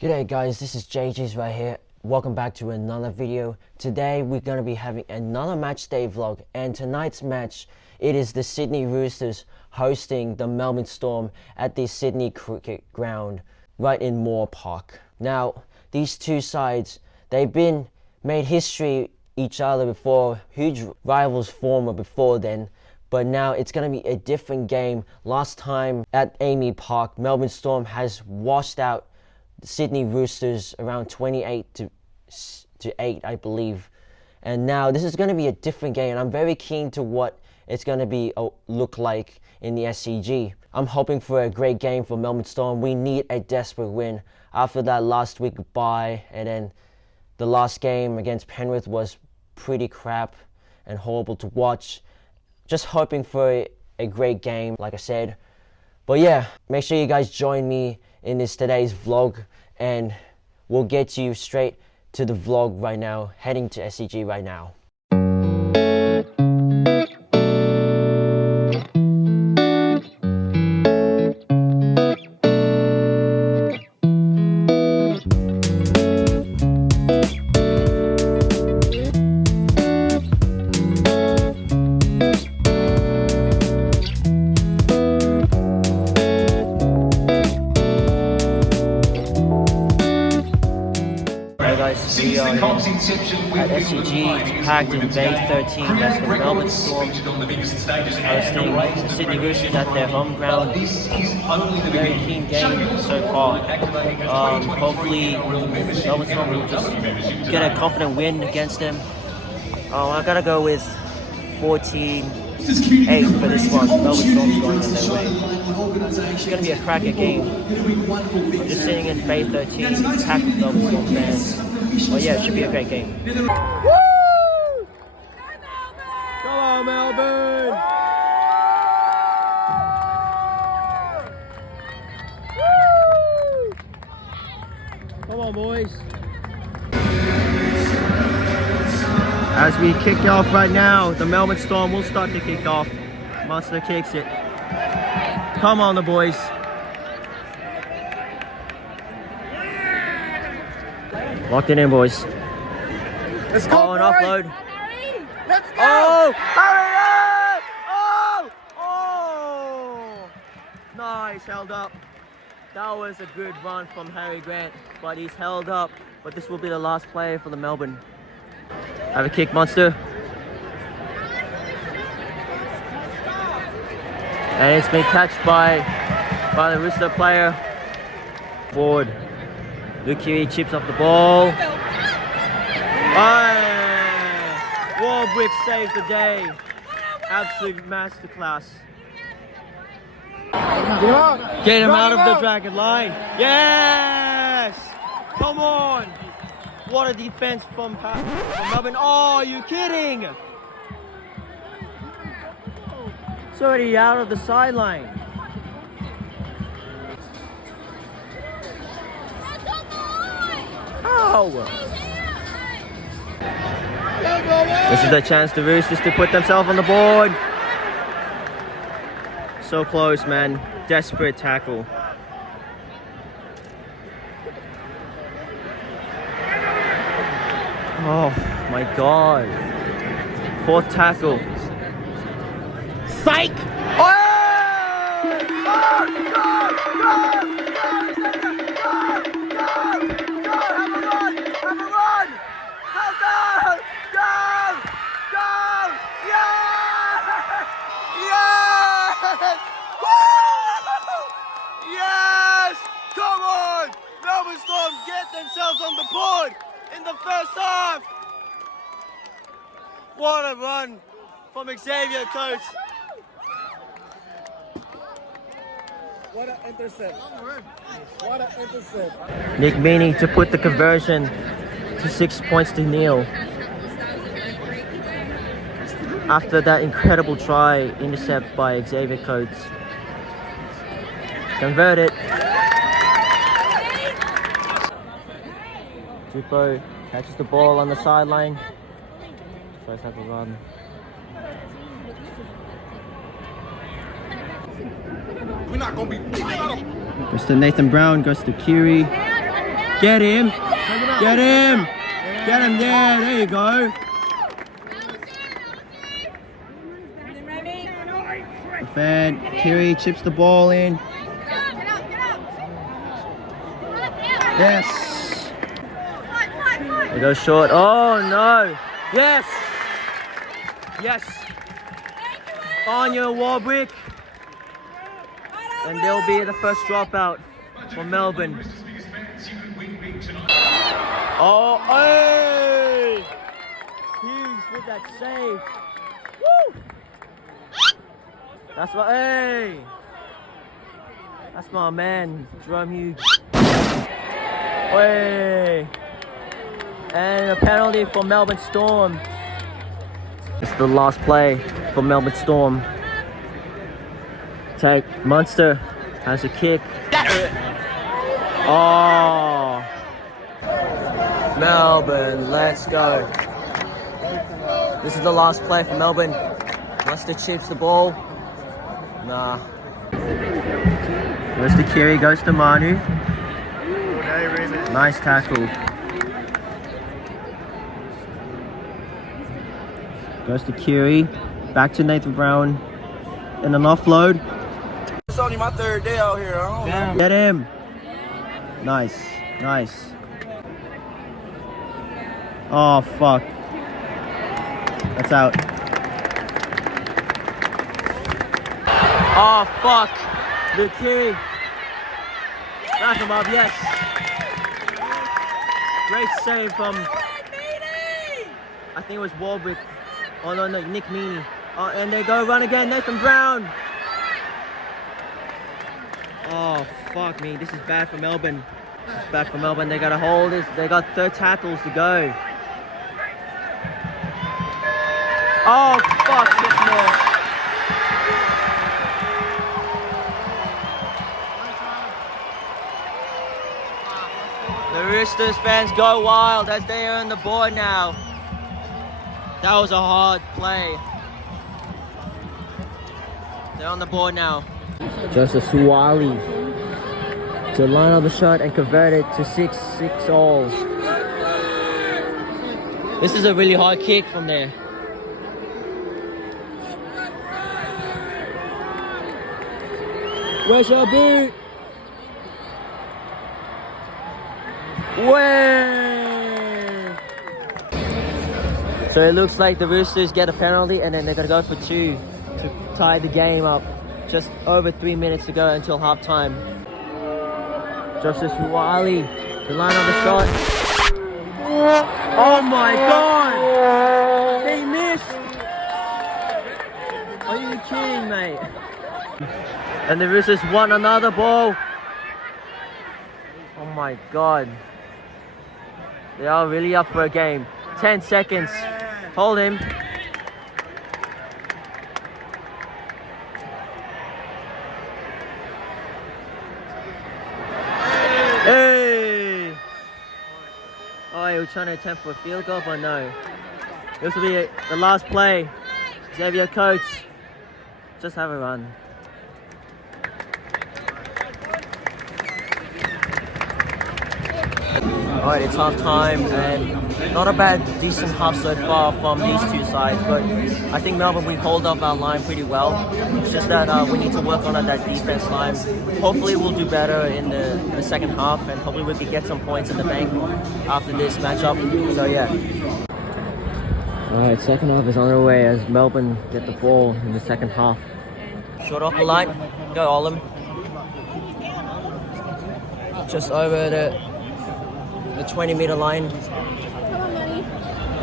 G'day guys, this is JJ's right here. Welcome back to another video. Today we're going to be having another match day vlog, and tonight's match, it is the Sydney Roosters hosting the Melbourne Storm at the Sydney Cricket Ground right in Moore Park. Now, these two sides, they've been made history each other before, huge rivals former before then, but now it's going to be a different game. Last time at Amy Park, Melbourne Storm has washed out the Sydney Roosters around 28 to 8, I believe. And now this is going to be a different game, and I'm very keen to what it's going to be look like in the SCG. I'm hoping for a great game for Melbourne Storm. We need a desperate win after that last week bye, and then the last game against Penrith was pretty crap and horrible to watch. Just hoping for a great game, like I said. But yeah, make sure you guys join me in today's vlog, and we'll get you straight to the vlog right now, heading to SCG right now. We are at SCG. It's packed in Bay 13. That's the Melbourne Storm hosting the Sydney Roosters at their home ground. Very keen game so far. Hopefully Melbourne Storm will just get a confident win against them. I gotta go with 14-8 for this one. Melbourne Storm's going on their way. It's going to be a cracker game. I'm just sitting in Bay 13. It's packed with Melbourne Storm fans. Oh yeah, it should be a great game. Woo! Come on, Melbourne! Woo! Come on, boys. As we kick off right now, the Melbourne Storm will start to kick off. Monster kicks it. Come on, the boys. Locked it in, boys. Let's go, oh, an offload. Let's go! Oh! Hurry up! Oh! Nice, held up. That was a good run from Harry Grant, but he's held up. But this will be the last play for the Melbourne. Have a kick, Monster. And it's been catched by the Rooster player. Forward. Luke chips off the ball. Warbrick saves the day. Absolute masterclass. Get him out of the dragon line. Yes! Come on! What a defense from Melbourne. Oh, are you kidding? It's already out of the sideline. Oh! This is the chance the Roosters to put themselves on the board. So close, man. Desperate tackle. Oh my God. Fourth tackle. Psych! Oh! Get themselves on the board in the first half. What a run from Xavier, coach. What an intercept. What an intercept. Nick Meaney to put the conversion to 6 points to nil. After that incredible try intercept by Xavier Coates. Convert it. Tupou catches the ball on the sideline. Tries to have a run. We're not gonna be. Goes to Nathan Brown, goes to Kiri. Get him. Get him. Get him there. There you go. Fan. Kiri chips the ball in. Yes. It goes short. Oh no. Yes. Yes. On your Warwick. And they'll be the first dropout for Melbourne. Oh, hey! Hughes with that save. Woo! That's what, hey! That's my man, Jerome Hughes. Hey! And a penalty for Melbourne Storm. It's the last play for Melbourne Storm. Take Munster has a kick. Oh, Melbourne, let's go. This is the last play for Melbourne. Munster chips the ball. Nah. Goes to Kiri, goes to Manu. Nice tackle. Goes to Kiri. Back to Nathan Brown. And an offload. It's only my third day out here. I don't know. Get him. Nice. Nice. Oh, fuck. That's out. Oh, fuck. The key. Back him up, yes. Great save from... I think it was Warwick. Oh, no, Nick Meaney. Oh, and they go run again, Nathan Brown. Oh, fuck me. This is bad for Melbourne. This is bad for Melbourne. They got to hold this. They got 3 tackles to go. Oh, fuck. This more. The Roosters fans go wild as they are on the board now. That was a hard play. They're on the board now. Joseph Suwali to line up the shot and convert it to 6 alls. This is a really hard kick from there. Where's your boot? Where? So it looks like the Roosters get a penalty and then they're gonna go for 2 to tie the game up. Just over 3 minutes to go until halftime. Justice Wali, the line on the shot. Oh my god! He missed! Are you kidding, mate? And the Roosters won another ball. Oh my god. They are really up for a game. 10 seconds. Hold him. Hey! Oh, he was trying to attempt for a field goal, but no. This will be the last play. Xavier Coates. Just have a run. Alright, it's half time and not a bad, decent half so far from these two sides, but I think Melbourne, we hold up our line pretty well. It's just that we need to work on that defense line. Hopefully we'll do better in the second half and hopefully we can get some points in the bank after this matchup. So yeah. Alright, second half is on the way as Melbourne get the ball in the second half. Short off the line, go Olam. Just over the 20-meter line.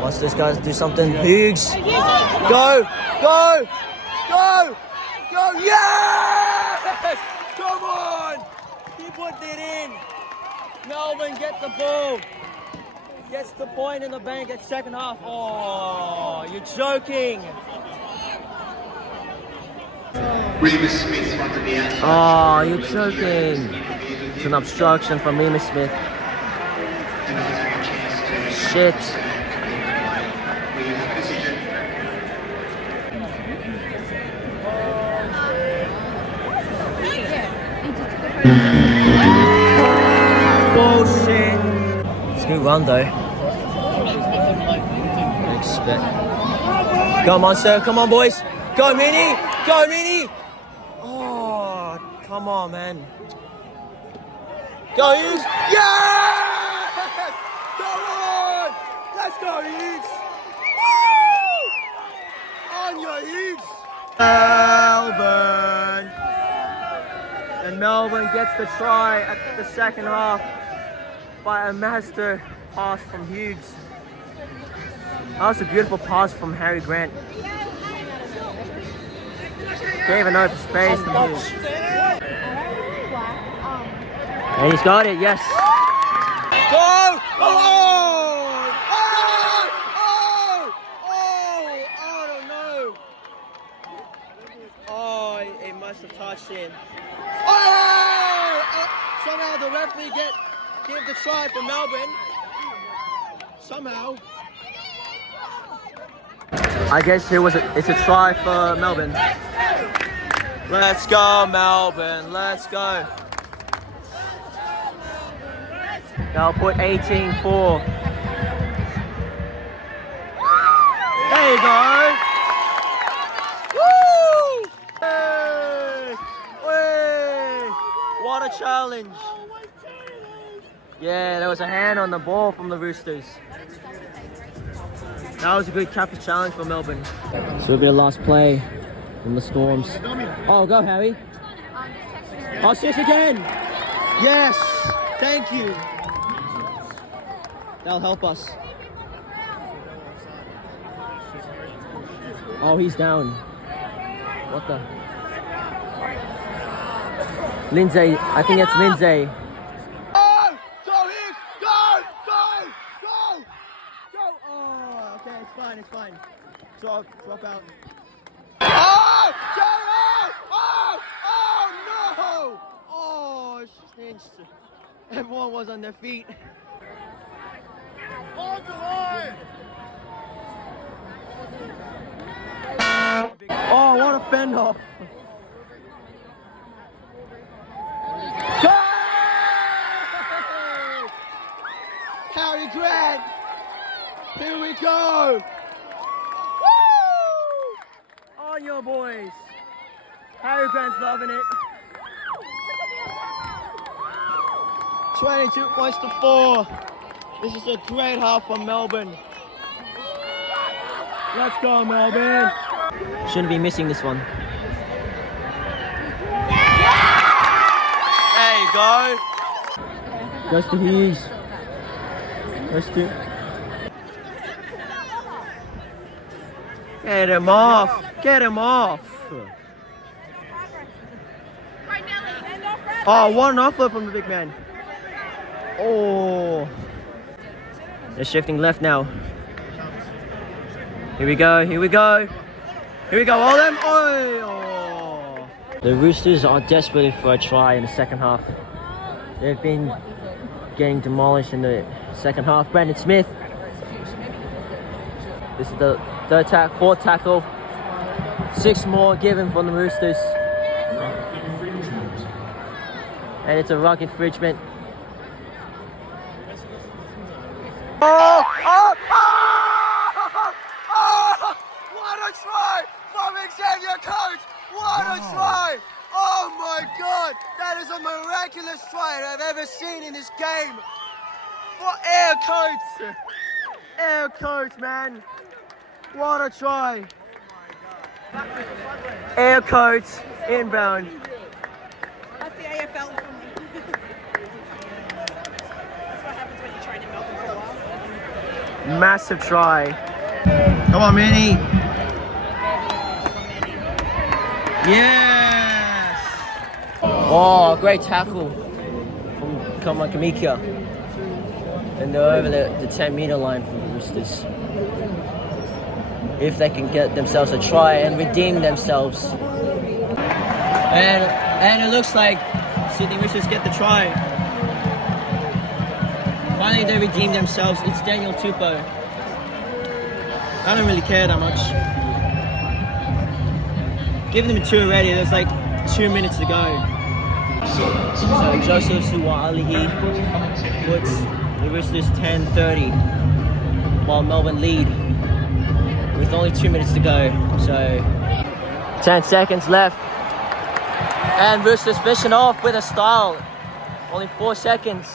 Once this guys do something, Hughes, go, go, go, go, yes! Come on! He put it in. Melbourne get the ball. Gets the point in the bank at second half. Oh, you're joking. Oh, you're joking. It's an obstruction from Remus Smith. Shit. Bullshit. Good run though. Expect. Go Monster, come on boys. Go Mini! Go Mini! Oh, come on man. Go Hughes! Yes! Come on! Let's go Hughes! Woo! On your Hughes! Melbourne! And Melbourne gets the try at the second half by a master pass from Hughes. That was a beautiful pass from Harry Grant. Gave an open space to Hughes. And he's got it, yes. Go! Oh! Oh! Oh! Oh! I don't know. Oh, it must have touched him. Oh! Somehow the referee give the try for Melbourne. Somehow. I guess it's a try for Melbourne. Let's go, Melbourne. Let's go. They'll put 18-4. There you go. Woo! Hey! Hey! What a challenge. Yeah, there was a hand on the ball from the Roosters. That was a good capture challenge for Melbourne. So it'll be the last play from the Storms. Oh, go Harry. Oh, 6 again. Yes. Thank you. That'll help us. Oh, he's down. What the? Lindsay. I think it's Lindsay. It's fine. Drop out. Oh! Oh! Oh no! Oh, she snitched. Everyone was on their feet. On the line! Oh, what a fend off. Go! Harry Grant! Here we go! Woo! On your boys. Harry Grant's loving it. 22 points to 4. This is a great half from Melbourne. Let's go, Melbourne. Shouldn't be missing this one. There you go. Goes to Hughes. Goes to... Get him off! Get him off! Oh, what an offload from the big man. Oh. They're shifting left now. Here we go, here we go. Here we go, all them. Oh. The Roosters are desperate for a try in the second half. They've been getting demolished in the second half. Brandon Smith. This is the fourth tackle. 6 more given from the Roosters. And it's a ruck infringement. Oh! Oh! Oh! Oh! What a try from Xavier Coates! What a try! Oh my God! That is a miraculous try I've ever seen in this game. For Air Coates! Air Coates, man! What a try! Air Coates inbound. That's the AFL for me. That's what happens when you train in Melbourne for a while. Massive try. Come on, Minnie. Yes! Oh, great tackle from Kamika. And they're over the 10-meter line from the Roosters. If they can get themselves a try and redeem themselves. And it looks like Sydney Roosters get the try. Finally they redeem themselves. It's Daniel Tupou. I don't really care that much. Give them a 2 already. There's like 2 minutes to go. So Joseph Suwa'ali'i puts The Roosters 10-30, while Melbourne lead with only 2 minutes to go. So 10 seconds left, and Roosters fishing off with a style. Only 4 seconds.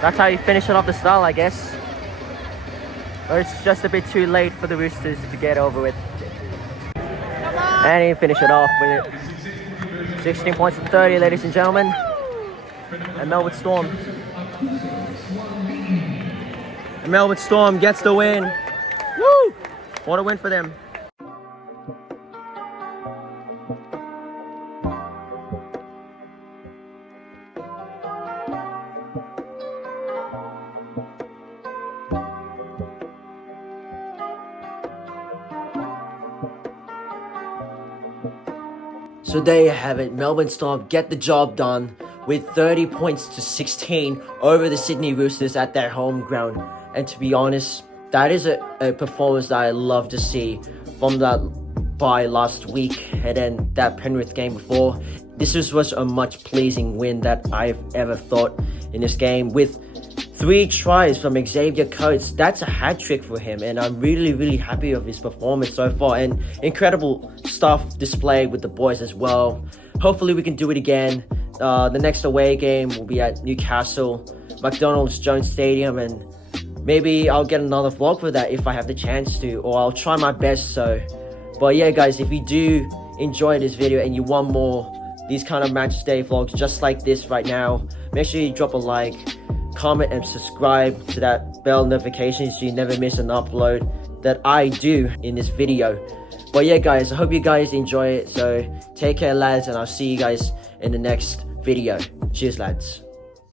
That's how you finish it off the style, I guess. But it's just a bit too late for the Roosters to get over with. And he finished it off with it. 16 points to 30, ladies and gentlemen. And Melbourne Storm. The Melbourne Storm gets the win. Woo! What a win for them. So there you have it, Melbourne Storm get the job done with 30 points to 16 over the Sydney Roosters at their home ground. And to be honest, that is a performance that I love to see from that bye last week and then that Penrith game before. This was a much pleasing win that I've ever thought in this game, with 3 tries from Xavier Coates. That's a hat trick for him, and I'm really happy of his performance so far, and incredible stuff displayed with the boys as well. Hopefully we can do it again. The next away game will be at Newcastle, McDonald's Jones Stadium, and maybe I'll get another vlog for that if I have the chance to, or I'll try my best. So, but yeah guys, if you do enjoy this video and you want more these kind of match day vlogs just like this right now, make sure you drop a like, comment and subscribe to that bell notification so you never miss an upload that I do in this video. But yeah guys, I hope you guys enjoy it. So take care lads, and I'll see you guys in the next video. Cheers lads.